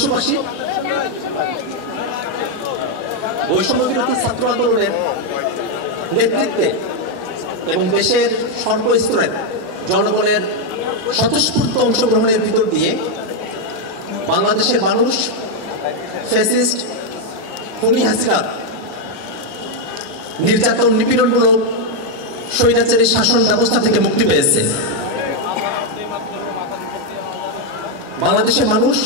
দেশবাসী, বৈষম্যবিরোধী ছাত্র আন্দোলনের নেতৃত্বে এবং দেশের সর্বস্তরের জনগণের স্বতঃস্ফূর্ত অংশগ্রহণের ভিতর দিয়ে বাংলাদেশের মানুষ ফ্যাসিস্ট খুনি হাসিনার নির্যাতন নিপীড়নমূলক স্বৈরাচারী শাসন ব্যবস্থা থেকে মুক্তি পেয়েছে। বাংলাদেশের মানুষ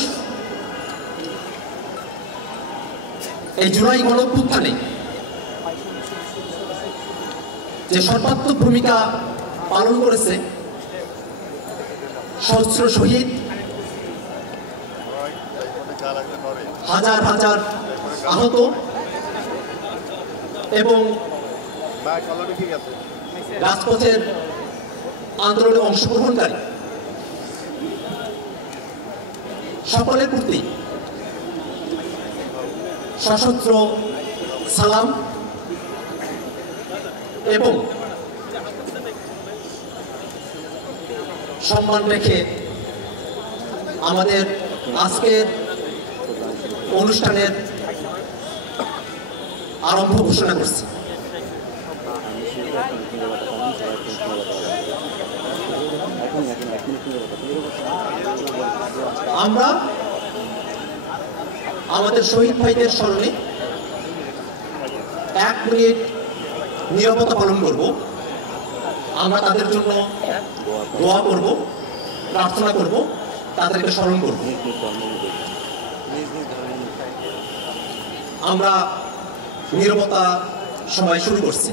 এই জুলাই গণঅভ্যুত্থানে যে সর্বাত্মক ভূমিকা পালন করেছে, সহস্র শহীদ, হাজার হাজার আহত এবং রাজপথের আন্দোলনে অংশগ্রহণকারী সকলের প্রতি সশস্ত্র সালাম এবং সম্মান রেখে আমাদের আজকের অনুষ্ঠানের আরম্ভ ঘোষণা করছি। আমরা আমাদের শহীদ ভাইদের স্মরণে 1 মিনিট নীরবতা পালন করব। আমরা তাদের জন্য দোয়া করব, প্রার্থনা করব, তাদেরকে স্মরণ করব। আমরা নীরবতা সময় শুরু করছি।